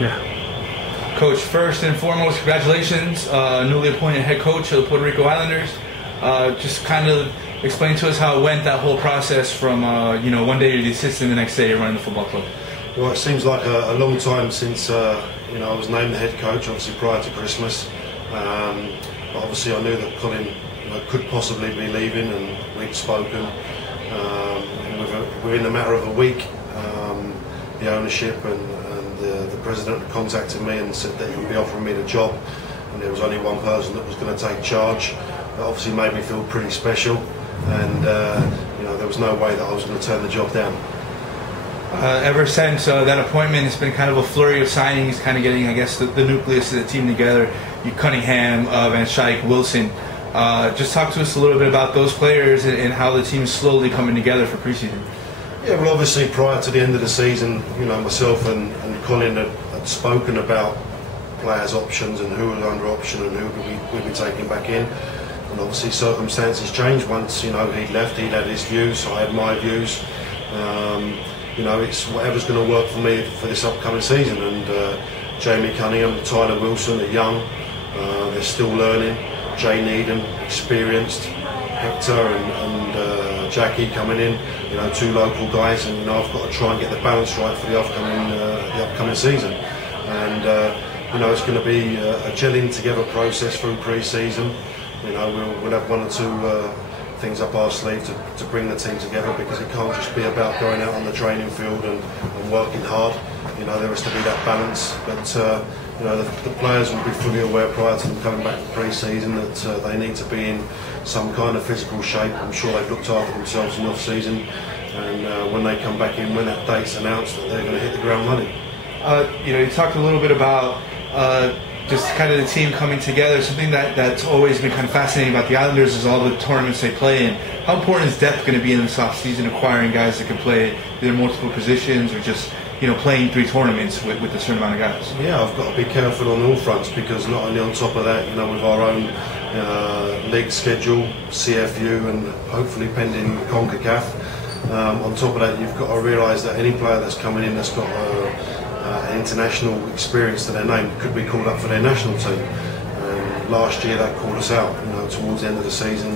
Yeah. Coach, first and foremost, congratulations, newly appointed head coach of the Puerto Rico Islanders. Just kind of explain to us how it went, that whole process from, one day you're the assistant, the next day you're running the football club. Well, it seems like a long time since I was named the head coach, obviously prior to Christmas. But obviously I knew that Colin could possibly be leaving, and we'd spoken. And within a matter of a week, the ownership and the president contacted me and said that he would be offering me the job, and there was only one person that was going to take charge. That obviously made me feel pretty special, and there was no way that I was going to turn the job down. Ever since that appointment, it's been kind of a flurry of signings, kind of getting, I guess, the nucleus of the team together. You Cunningham, Van Schaik, Wilson. Just talk to us a little bit about those players and how the team is slowly coming together for preseason. Yeah, well, obviously prior to the end of the season, myself and Colin had spoken about players' options and who was under option and who we'd be taking back in. And obviously circumstances changed once he'd left. He'd had his views, I had my views. It's whatever's going to work for me for this upcoming season. And Jamie Cunningham, Tyler Wilson are young, they're still learning. Jay Needham, experienced. Hector and Jackie coming in, two local guys, and I've got to try and get the balance right for the upcoming season. And it's going to be a gelling together process through pre-season. We'll have one or two things up our sleeve to bring the team together, because it can't just be about going out on the training field and working hard. There has to be that balance. But the players will be fully aware prior to them coming back to pre-season that they need to be in some kind of physical shape. I'm sure they've looked after themselves in off-season, and when they come back in, when that date's announced, that they're going to hit the ground running. You talked a little bit about just kind of the team coming together. Something that's always been kind of fascinating about the Islanders is all the tournaments they play in. How important is depth going to be in this off-season, acquiring guys that can play either multiple positions or just playing 3 tournaments with a certain amount of guys? Yeah, I've got to be careful on all fronts, because not only on top of that, with our own league schedule, CFU, and hopefully pending CONCACAF, on top of that, you've got to realise that any player that's coming in that's got an international experience to their name could be called up for their national team. Last year that called us out, towards the end of the season,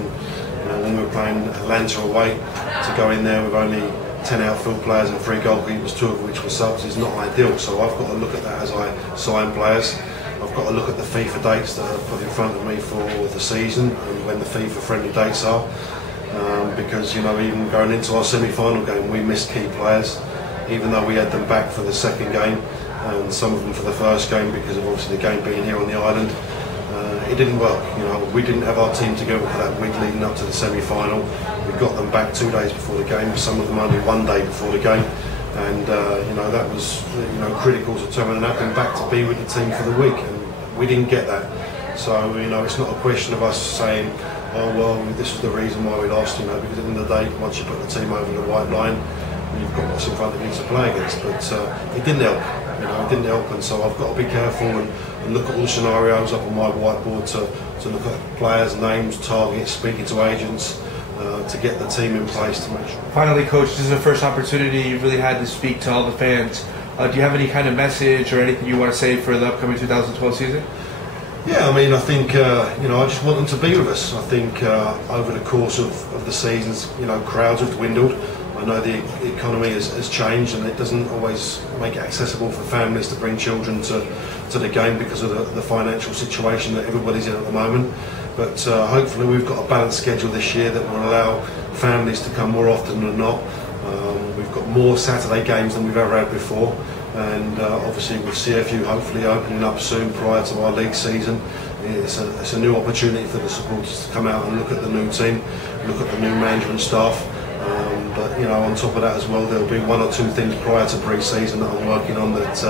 when we were playing Atlanta away, to go in there with only 10 outfield players and 3 goalkeepers, 2 of which were subs, is not ideal. So I've got to look at that as I sign players. I've got to look at the FIFA dates that are put in front of me for the season and when the FIFA friendly dates are. Because even going into our semi-final game, we missed key players, even though we had them back for the second game and some of them for the first game, because of obviously the game being here on the island. It didn't work. We didn't have our team together for that week leading up to the semi-final. We got them back 2 days before the game, some of them only 1 day before the game, and that was critical to turning up and back to be with the team for the week, and we didn't get that. So it's not a question of us saying, oh well, this is the reason why we lost, because at the end of the day, once you put the team over the white line, you've got what's in front of you to play against. But it didn't help. It didn't help, and so I've got to be careful and look at all the scenarios up on my whiteboard to look at players' names, targets, speaking to agents, to get the team in place to make sure. Finally, Coach, this is the first opportunity you've really had to speak to all the fans. Do you have any kind of message or anything you want to say for the upcoming 2012 season? Yeah, I think I just want them to be with us. I think over the course of the seasons, crowds have dwindled. I know the economy has changed, and it doesn't always make it accessible for families to bring children to the game because of the financial situation that everybody's in at the moment. But hopefully we've got a balanced schedule this year that will allow families to come more often than not. We've got more Saturday games than we've ever had before, and obviously with CFU hopefully opening up soon prior to our league season, it's a new opportunity for the supporters to come out and look at the new team, look at the new management staff. But on top of that as well, there'll be 1 or 2 things prior to pre-season that I'm working on that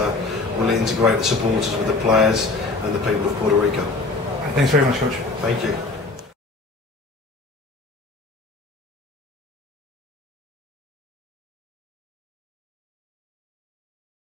will integrate the supporters with the players and the people of Puerto Rico. Thanks very much, Coach. Thank you.